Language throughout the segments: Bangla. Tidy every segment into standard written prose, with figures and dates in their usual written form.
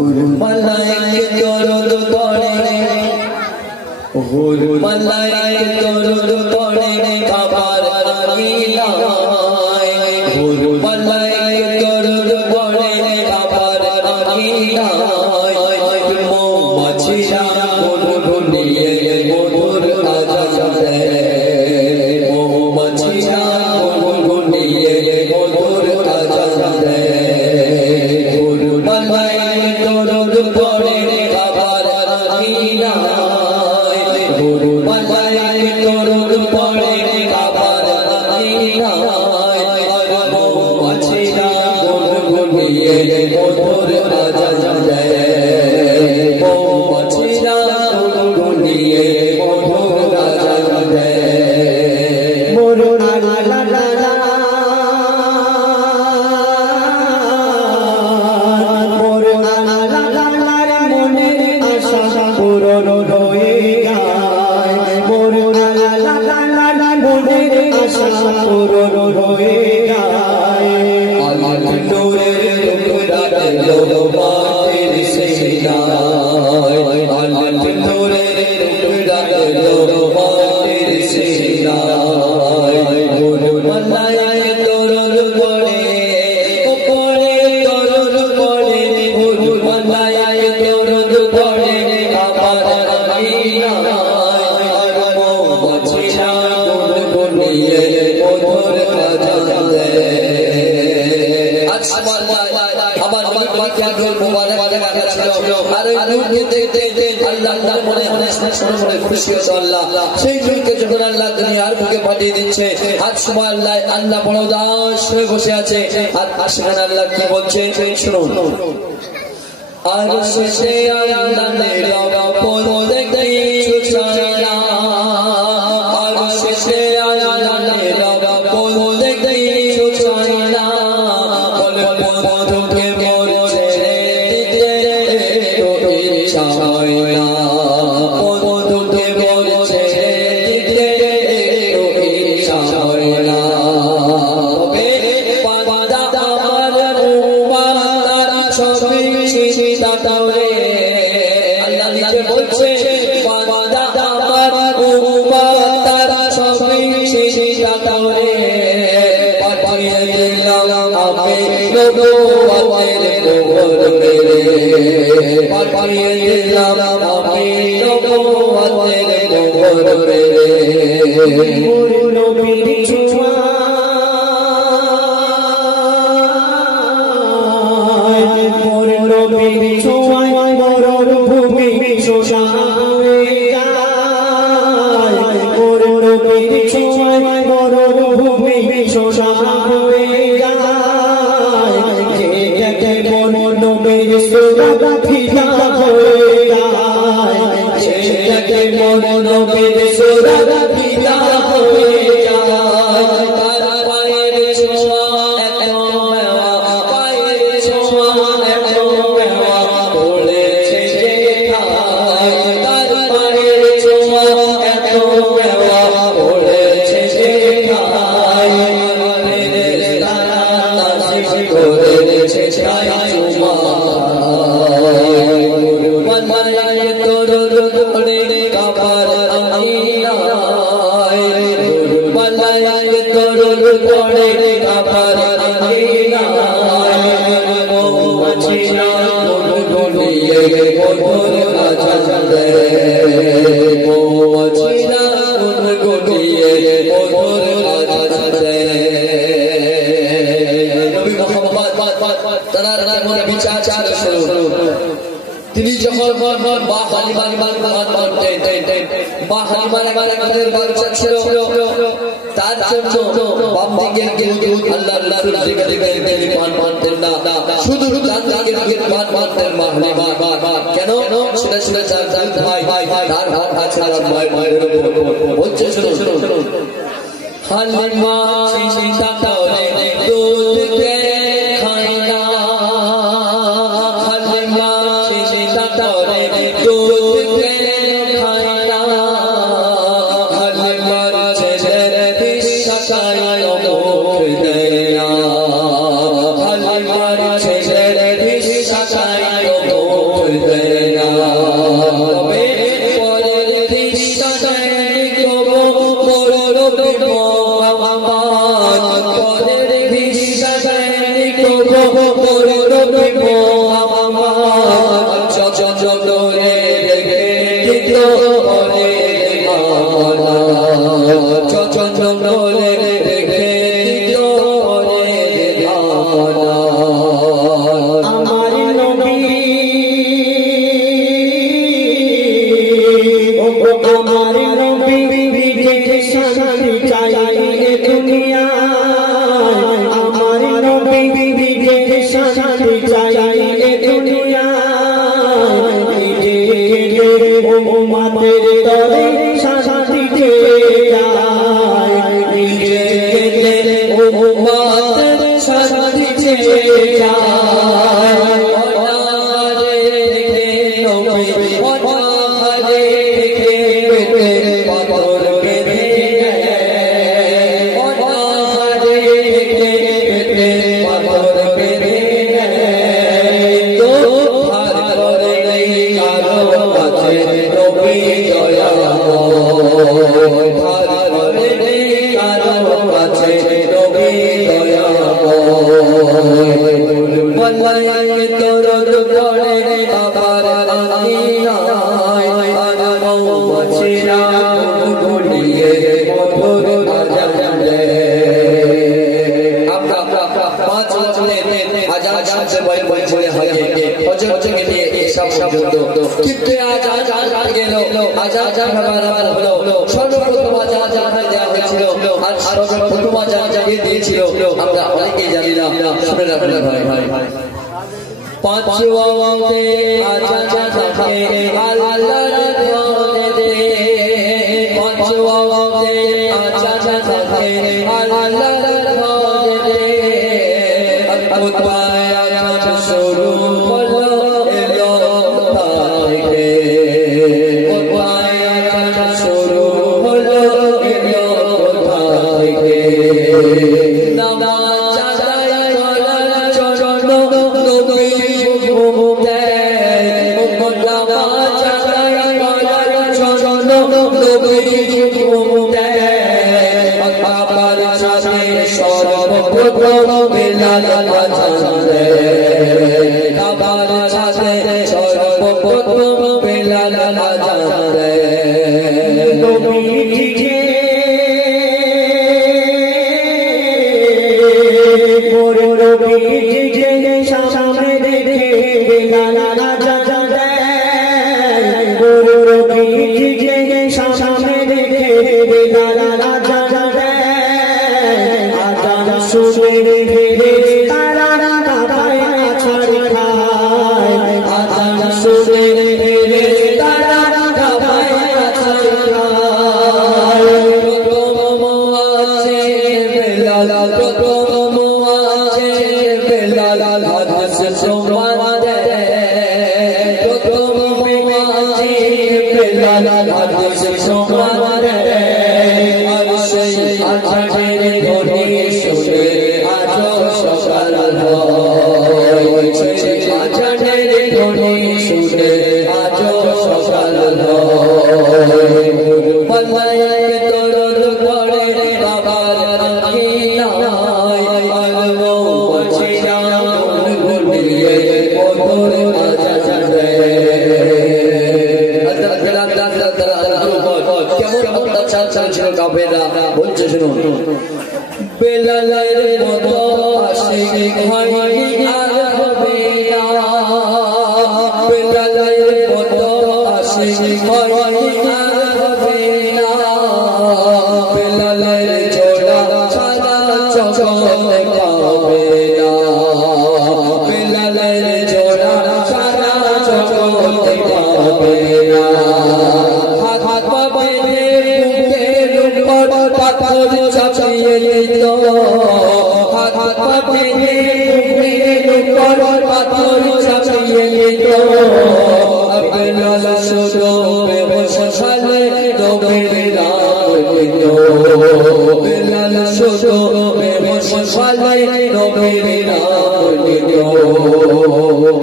মালাইকে দরুদ পড়ে মালাইকে দরুদ পড়ে কাবার আকিলায় মালাইকে দরুদ পড়ে কাবার আকিলায় মৌমাছিরা গুনগুনিয়ে মধুর আজান দেয় মৌমাছিরা গুনগুনিয়ে মধুর আজান দেয় মালাইকে দরুদ পড়ে কাবার আকিলায় মালাইকে দরুদ পড়ে কাবার আকিলায় মৌমাছিরা গুনগুনিয়ে মধুর আজান দেয় মৌমাছিরা গুনগুনিয়ে মধুর আজান দেয় মরুন লা লা লা মরুন লা লা লা মনের আশা পূরণ হয়ে যায় মরুন লা লা লা মনের আশা পূরণ হয়ে যায় আল্লাহ নূরের টুকরা দিল মাটির সিনায় আল্লাহ নূরের টুকরা দিল মাটির সিনায় মালাইকে দরুদ পড়ে পড়ে দরুদ পড়ে মালাইকে দরুদ পড়ে কাবার আকিলায় মৌমাছিরা গুনগুনিয়ে মধুর আজান দেয় আমার বাচ্চাদের মোবারক ছিল আর ওই নূরকে দেখতে আল্লাহ মনে মনে খুশি হতো আল্লাহ সেই নূরকে যখন আল্লাহ দুনিয়ার বুকে পাঠিয়ে দিচ্ছে আজ সময় আল্লাহ বড় উদাস হয়ে বসে আছে আর সেখানে আল্লাহ কি বলছে শুনুন আর শেষে আল্লাহর রব দেখতে সুশালা আর শেষে আল্লাহর রব দেখতে সুশালা বলে বন্ধুকে মরছে দিতে তো ইচ্ছা হয় না বন্ধুকে মরছে দিতে তো ইচ্ছা হয় না বান্দা আমার উম্মত সবই চিন্তাটারে আল্লাহ নিজে বলছে বান্দা আমার উম্মত সবই চিন্তাটারে পাঠিয়ে দিলাম আমি নবুয়তের খবরে পাঠিয়ে দিলাম আমি নবুয়তের খবরে নবীর ছোঁয়া নবীর ছোঁয়ায় মরণ ভূমি শোষাবে যায় নবীর ছোঁয়ায় মরণ ভূমি শোষাবে যায় দেখে মন নবীর সুরাত ফিদা হয়ে যায় দেখে মন নবীর সুরাত ফিদা হয়ে যায় তার পায়ের ছোঁয়া এত মেওয়া পায়ের ছোঁয়া এত মেওয়া পড়েছে যেথায় তার পায়ের ছোঁয়া এত মেওয়া পড়েছে যেথায় করেছে ছায় মালাইকে দরুদ পড়ে কাবার আকিলায় মালাইকে দরুদ পড়ে কাবার আকিলায় মৌমাছিরা গুনগুনিয়ে মধুর আজান দেয় মৌমাছিরা গুনগুনিয়ে মধুর আজান দেয় নবী মুহাম্মদ তার মনে বিচার শুরু তিনি যখন মা হালিমার মা হালিমার বাচ্চা ছিল তার জন্য বাম দিকের দুধ আল্লাহর রাসূল দিকে পান পানতেন না শুধু ডান দিকের পান পানতেন মা হালিমা কেন শুনে শুনে চার ভাই তার হাত আছে আর মায়ের উপর বলছে শুনো হালিমা চিন্তাটারে দুধ কে খায় না হালিমা চিন্তাটারে দুধ কে খায় না হালিমার ছেলের বিশ্বাসায় মুখ দেয় না হালিমার ছেলের বিশ্বাসায় মুখ করে বাবার আঙিনায় আর মৌমাছিরা ঘুরিয়ে মধুর আজান দেয়। আমরা 5 বছরের আজান শুনতে ভয় ভয় করে হারিয়ে হজর থেকে নিয়ে এসব পর্যন্ত কিন্তু আজান গেল আজান বাবার হলো সর্বপ্রথম আজান দেওয়া হয়েছিল আর সর্বপ্রথম আজান জানিয়ে দিয়েছিল আমরা অনেকেই জানি না। শুনে রাখবেন ভাই ভাই ভাই 5 ওয়াক্তে আজান থাকে আল্লাহর ঘরে দে 5 ওয়াক্তে আজান থাকে আল্লাহর ঘরে দে কোথায় আজান শুরু হলো এলো থেকে কোথায় আজান শুরু হলো এলো থেকে নামাজ আদায় করার জন্য নবী হুকুম দেয় নামাজ আদায় করার জন্য নবী হুকুম দেয় বাবার সাথে সর্বপ্রথম বেলাল আজান দেয় বাবার সাথে সর্বপ্রথম বেলাল আজান দেয় নবীকে সামনে দেখে বেলাল আজান দেয় সামনে দেখে বেলাল আজান দেয় আজান শুনে তারা কাঁপায় আছাড় খায় আজান শুনে তারা কাঁপায় আছাড় খায় প্রথম আছে বেলাল প্রথম আছে বেলাল হাদিস প্রমাণ দেয় প্রথম আছে বেলাল হাদিস প্রমাণ দেয় আর সেই আজানের ধ্বনি শুনে আজও সকাল হয় সেই আজানের ধ্বনি শুনে আজও সকাল হয় মালায়েক দরুদ পড়ে বাবার আঙিনায় আর মৌমাছিরা ঘুরিয়ে মধুর আজান দেয়। কেমন চাল ছিল কাফেররা বলছে শুনুন বেলালের মতো আশিক হয়নি আর হবে না বেলালের মতো আশিক হয়নি আর হবে না বেলালের জোড়া সারা চকমক পাবে না বেলালের জোড়া সারা চকমক পাবে না হাত পাবে বুকের উপর পাথর চাপিয়ে নিত হাত পাবে বুকের উপর পাথর চাপিয়ে নিত বেলাল শুধু বেবসালে নবীর নাম নিত বেলাল শুধু বেবসালে নবীর নাম নিত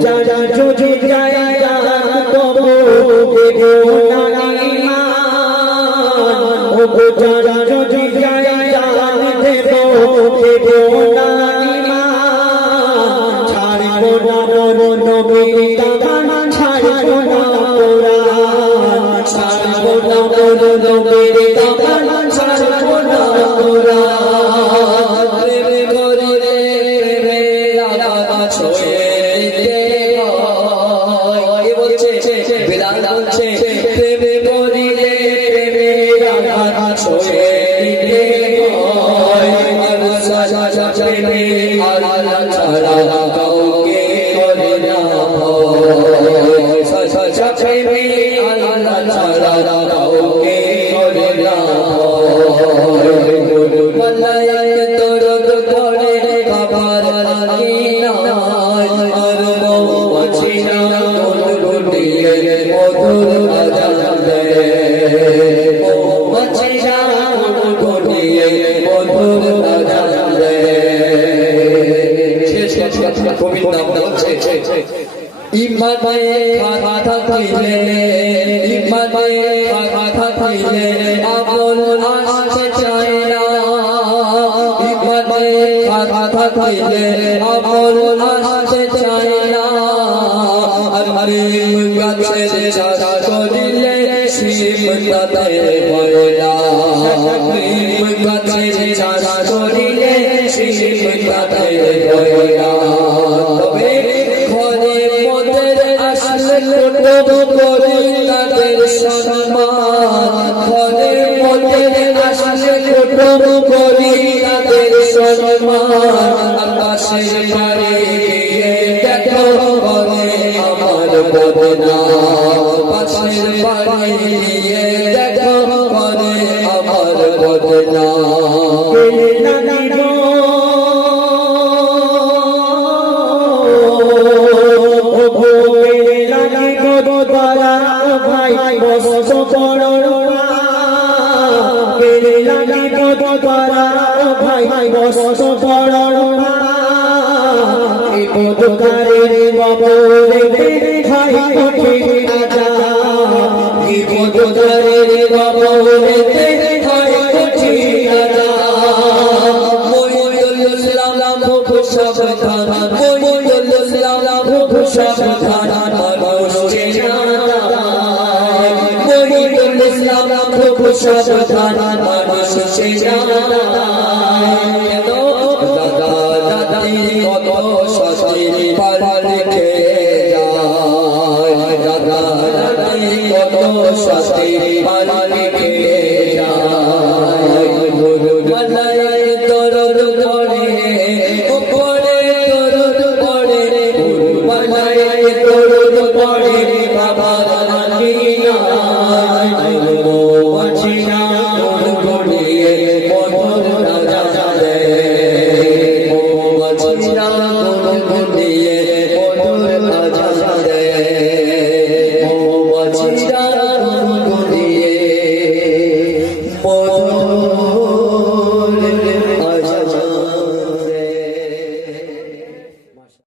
যারা যদি যায় তবু দেবো না ঈমান ও যারা যদি যায় দেবো না ঈমান ছাড়বো না নবীর দামান ছাড়বো না কোরআন ছাড়বো না নবীর দামান ছাড়বো না কোরআন প্রেম করে বেলাল ছোঁয়ে দিতে হয় কি বলছে বেলাল বলছে প্রেম করিলে বেলাল ছোঁয়ে দিতে হয় আর সাজা প্রেমে আল্লাহ ছাড়া কাউকে করে না হয় সাজা প্রেমে আল্লাহ ছাড়া কাউকে করে না হয় মালায়েক দরুদ পড়ে বাবার আঙিনায় আর মৌমাছিরা ঘুরিয়ে মধুর আজান দেয় মৌমাছিরা ঘুরিয়ে মধুর আজান দেয় শেষ কথা কবির নাম বলছে ইমানে কথা কইলে ইমানে কথা কইলে আপন আসতে চায় না ইমানে কথা কইলে আপন আসতে চায় না নিম গাছের চাষ করিলে শিব তাতে হয় না নিম গাছের চাষ করিলে শিব তাতে হয় না তবে ঘরে মদের আসলে কত করি তাদের সম্মান ঘরে মদের আসলে কত করি তাদের সম্মান আকাশের পারে গিয়ে দেখো ঘরে আমার বদনা পাশের পারে গিয়ে দেখো ঘরে আমার বদনা ভাই বস পড়ো ভাই বস পড়ো বিপদকারের বাবরে ভাই কঠে রাজা বিপদকারের বাবরে ভাই কঠে রাজা মইদুল্লাহ খুব সাবধান মইদুল্লাহ খুব সাবধান মানুষ চেনা মইদুল্লাহ খুব সাবধান মানুষ চেনা